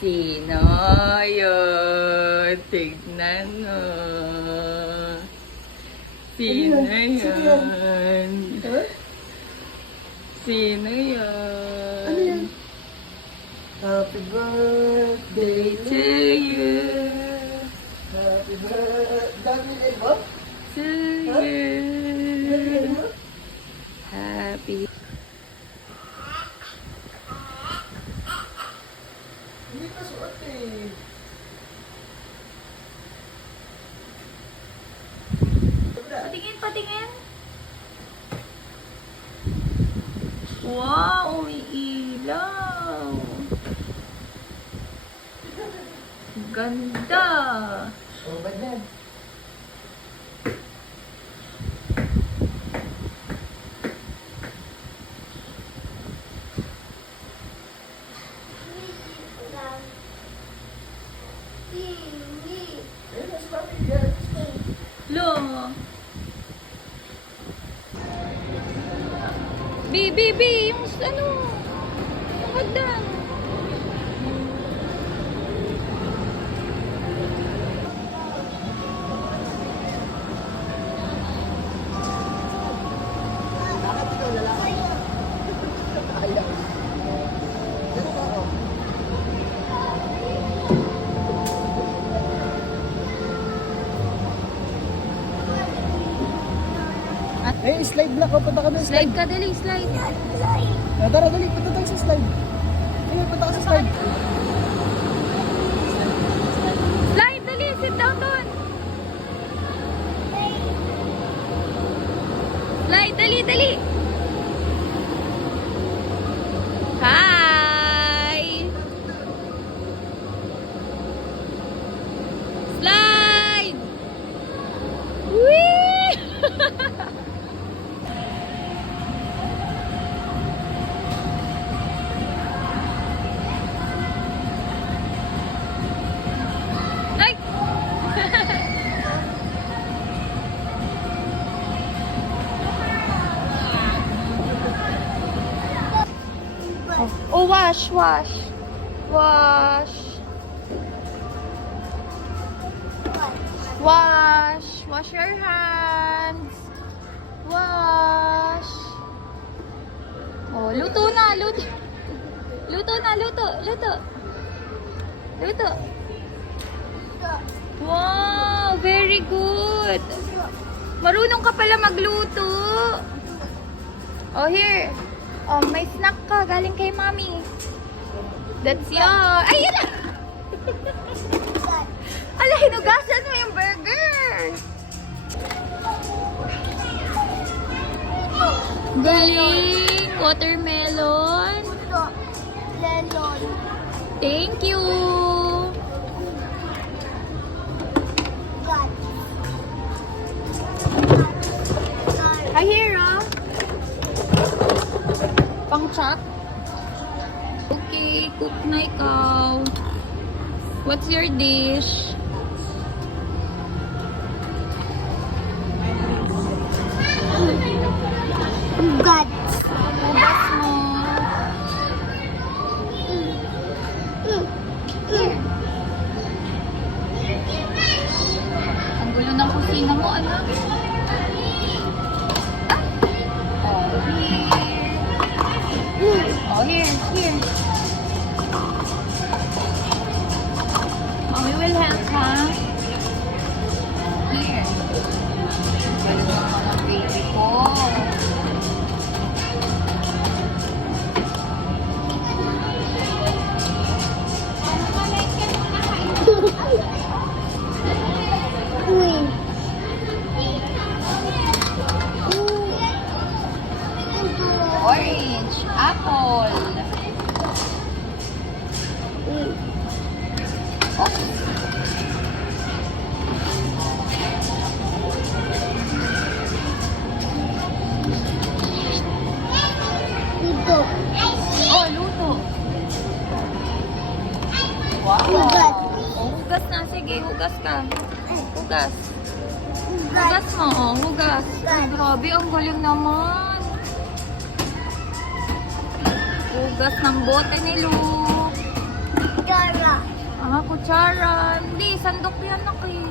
Sino yun? Tignan mo. Sino yun? Sino yun? Ano yan? Happy birthday To you. Happy birthday. Dami na iba? To Dami na you. iba? Happy. Hindi pa suot eh. Patingin, patingin. Wow, umiilaw. Ganda. Oh, ba't yan? Eh, mas mami yan. Lo. B, yung ano, yung hagdan. Bakit ikaw lalaki? Ayaw. Ganun ka, oh. Eh, slide block. Oh, punta ka na Slide ka, dali, slide. Ah, tara, dali. Punta tayo sa slide. Eh, punta ka sa slide. Slide, dali, sit down doon. Slide, dali, dali. Hi! Slide! Whee! Ay! Oh, wash. Wash your hands. Wash. Oh, luto na. Wow, very good. Marunong ka pala magluto. Oh, here. Oh, may snack ka. Galing kay Mommy. That's yours. Ay, yun na! Ala, hinugasan mo yung burger. Galing. Watermelon. Thank you. Ay, here, ah. Pang-chop. Okay, cook na ikaw. What's your dish? Guts. Hugas mo. Ang gulo ng kusina mo, anak. Oh, here. Oh, we will help, huh? Here. Galing ng mga baby ko. Uy. Orange, apple. Dito. Oh, luto. Wow. Hugas. Oh, hugas na. Sige, hugas ka. Hugas. Guts. Hugas mo, oh. Hugas. Ay, grabe, ang galing naman. Hugas ng bote ni Luke. Gara. Ah, kutsara. Hindi, sandok yan ako eh.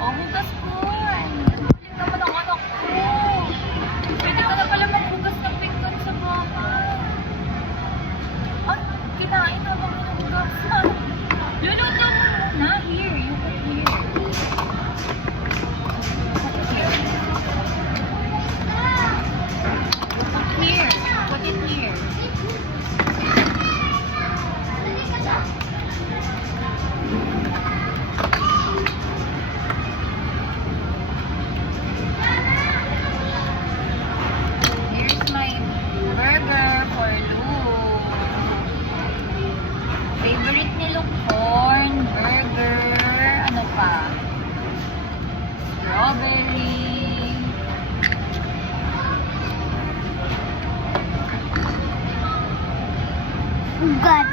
Oh, hugas ko. Galing naman ang anak ko. Pwede ka na pala maghugas ng pinggan sa bahay. Ay, kinain na bang hugas? Luluto mo muna. Here, you put here. Here, put it here. Here's my burger for Luke. Favorite ni Luke, corn burger. Ano pa? Strawberry. God.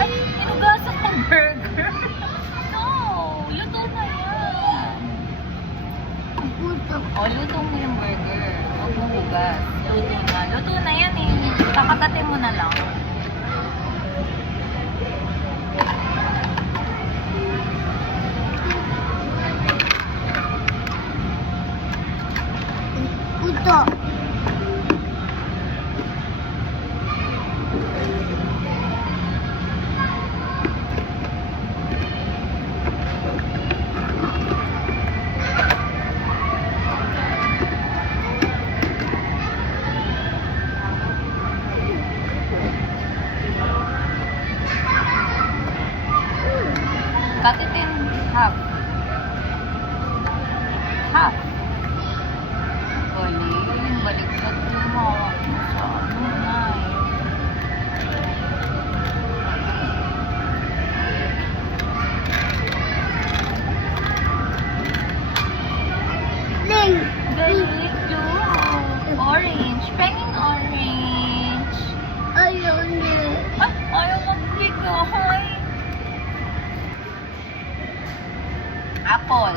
Ay, inugasan ng burger. No, luto na yan. Puto. O, luto mo yung burger. Huwag mo hugas. Luto na. Luto na yan eh. Kakatatin mo na lang. Puto. Cut it in half. Half. Galing. Baliktad yung hawak mo sa ano na eh. Ling. Galing, Luke. Orange. Penging orange. Ayaw niya. Ay, ayaw magbigay. Apple.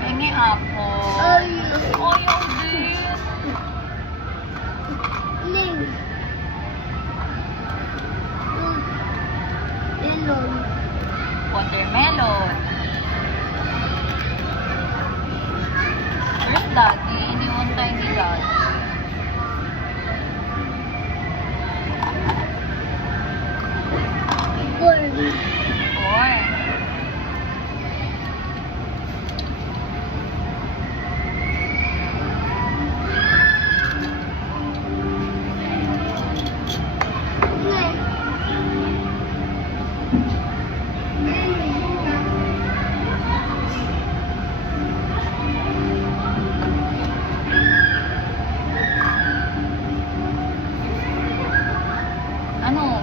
Pengi apple. Ayaw. Ayaw din. Ling. Melon. Watermelon. Where's Daddy? Iniwan tayo ni Daddy. Corn. Corn. Ano?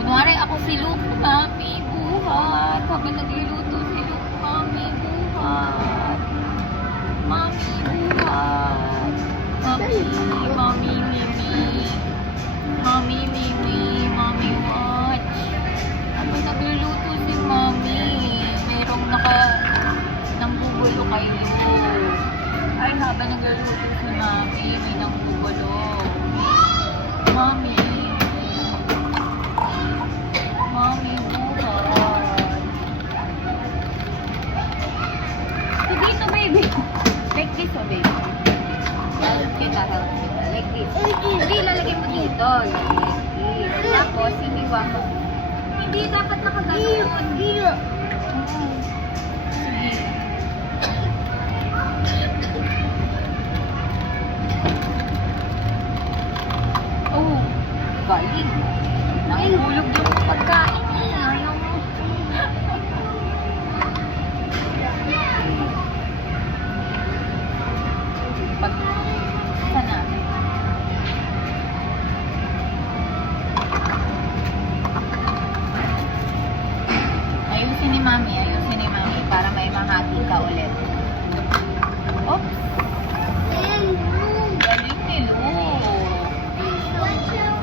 Kunwari ako si Luke, Mami, buhat. Habang nagluluto si Luke, Mami, buhat. Mami, buhat. Mami, Mami, Mimi. Mami, Mimi, Mami, watch. Habang nagluluto si Mami, mayroong nanggugulo kay Luke. Ay, habang nagluluto si Mami, may nanggugulo. Mami. Mami, buhat. So, dito, baby. Like this, oh, baby. Help kita, help kita. Like this. Hindi, lalagay mo dito. Like this. Tapos, hindi ba mo? Hindi, dapat nakaganoon. Iyo. Sige. Oh, galing. Nahulog yung pagkain niya. Ayaw mo. Sana. Ayusin ni Mami para may mahati ka ulit. Oops. Galing ni Lu.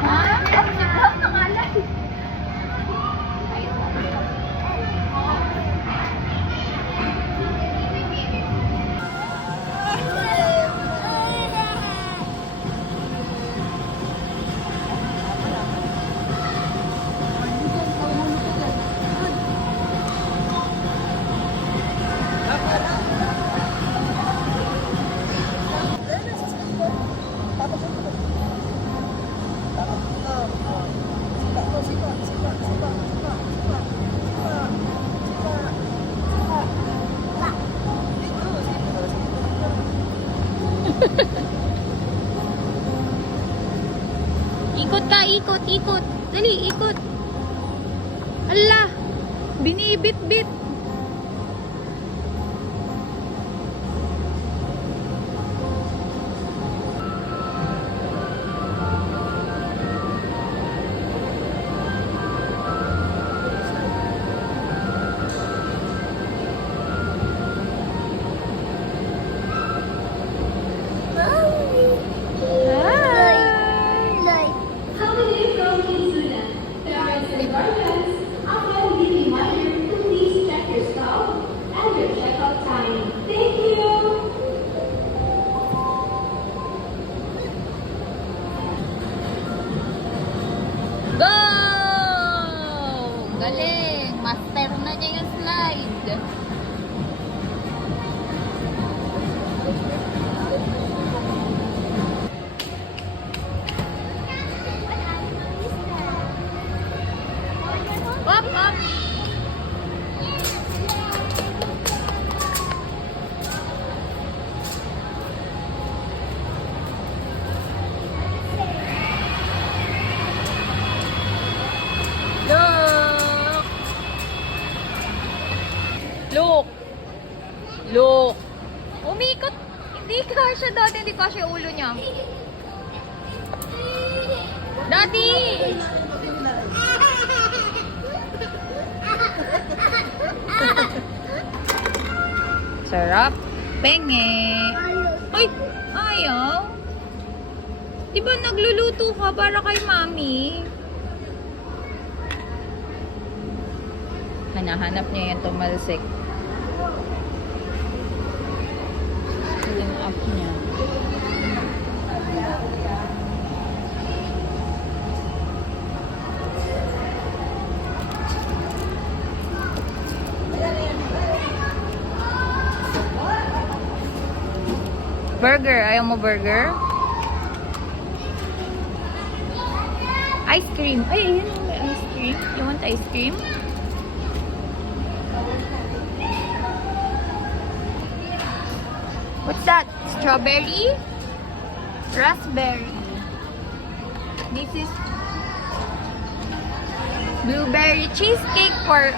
Ah, ang nakalay. Ikot ka, ikot, ikot. Dali, ikot. Ala, binibit-bit. Hi! Like. Go! Galing! Master na niya yung slide. Up, up! Look! Look! Look! Umikot! Hindi kasya dati, hindi kasya yung ulo niya. Daddy! Sarap. Penge. Ay! Ayaw. Di ba nagluluto ka para kay mami? Hanahanap niya yung tumalsik. Yung up niya. Burger. Ayaw mo burger? Ice cream. Ay, ayun yung may ice cream. You want ice cream? What's that? Strawberry? Raspberry. This is blueberry cheesecake for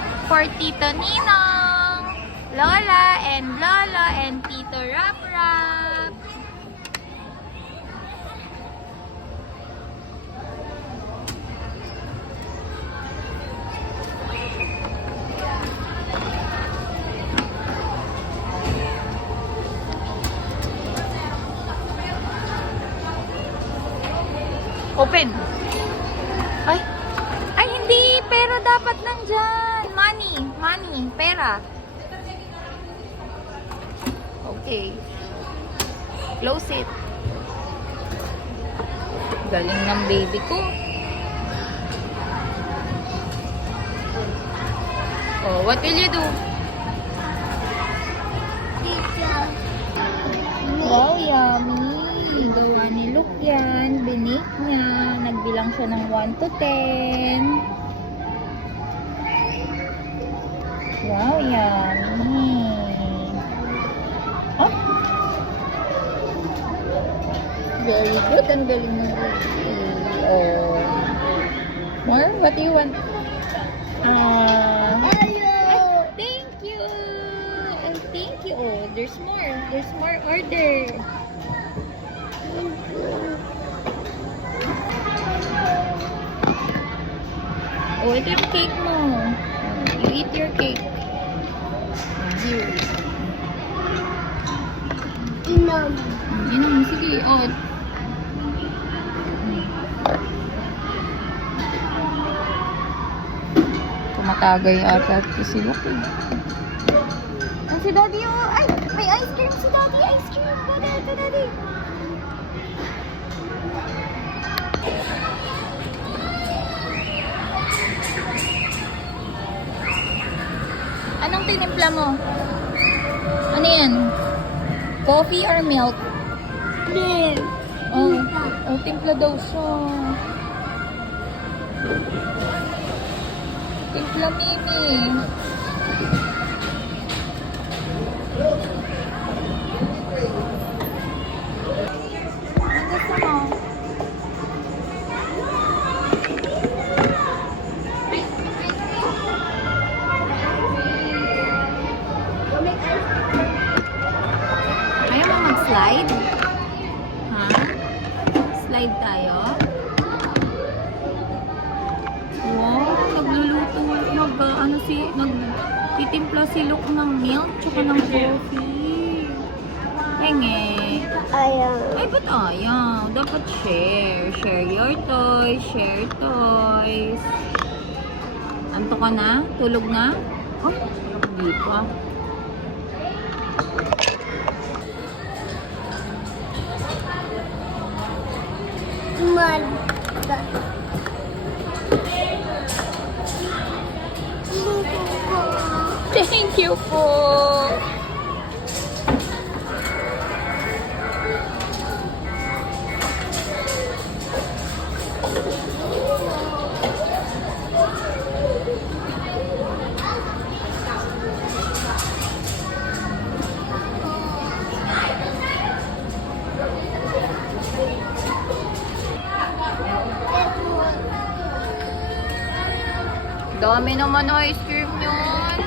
Tito Ninong, Lola and Tito Rap Rap. Open. Ay. Ay, hindi. Pera dapat nandyan. Money. Pera. Okay. Close it. Galing ng baby ko. Oh, what will you do? Teacher. Wow, yummy. Gawa ni Luke yan. Binake niya. Nagbilang siya ng 1 to 10. Wow, yummy. Oh. Very good. Ang galing mo. Oh. More? What do you want? Ayaw. Thank you. Thank you. Oh, there's more. There's more order. Oh, ito yung cake mo. You eat your cake. Here. Inom. Yun, sige. Oh. Tumatagay ata si Luke. Ang si Daddy, oh. Ay, may ice cream si Daddy. Ice cream. Ito, Daddy. Anong tinimpla mo? Ano yan? Coffee or milk? Milk. Oh, timpla daw siya. Timpla, Mimi. Ang gusto mo? si Luke ng milk tsaka ng coffee. Henge. Ayaw. Ay, ba't ayaw? Dapat share. Share your toys. Share toys. Anto ka na? Tulog na? Oh, hindi pa. Mal. Thank you po. Dami naman ice cream yun.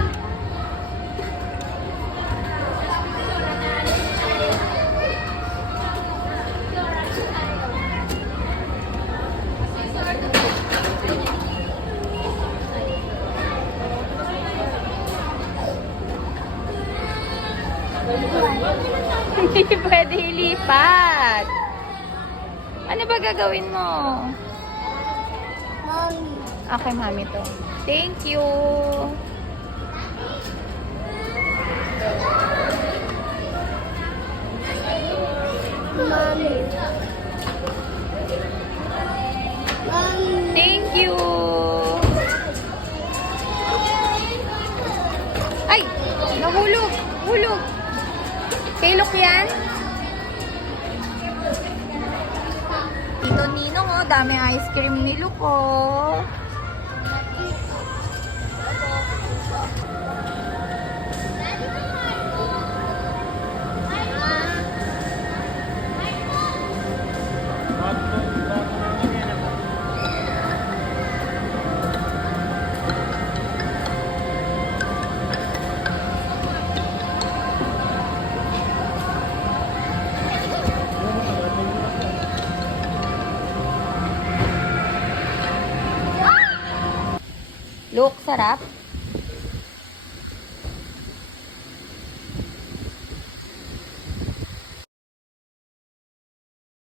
Hindi pwede ilipat. Ano ba gagawin mo? Mommy. Okay, mami to. Thank you. Mommy. Mommy. Thank you. Ay! Nahulog! Hulog! Kay Luke yan? Tito Ninong, oh. Dami ice cream ni Luke, oh. Luke, sarap.